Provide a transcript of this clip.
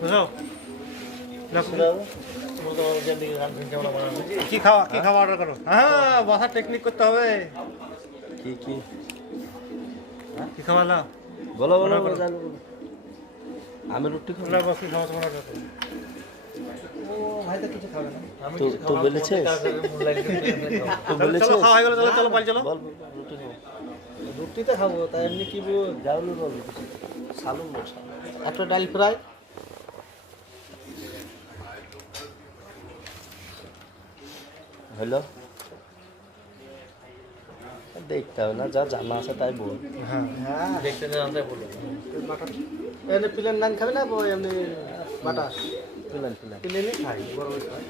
বুঝো কি খাওয়া অর্ডার করো? হ্যাঁ বসার টেকনিক করতে হবে। কি কি কি খাওয়ালা? বলো বলো জানো আমি রুটি খাবো তোমরা বস কি খাওয়া তোমার অর্ডার করো। ও ভাই তো কিছু খাবে না। আমি কিছু তো বলেছিস তো বলেছিস চলো খাওয়া হয়ে গেল, চলো চলো বাড়ি চলো। বল বল, রুটি খাবো রুটিতে খাবো, তাই এমনি কি বল যাও নি বল সালুন বল একটা ডাল ফ্রাই। হ্যালো দেখতে হবে না, যা জানা আছে তাই বল। হ্যাঁ হ্যাঁ দেখতে জানতে বলো। মাটন এমনি প্লেন নান খাবে না এমনি বাটার প্লেন প্লেন প্লেনই খাই বড় খাই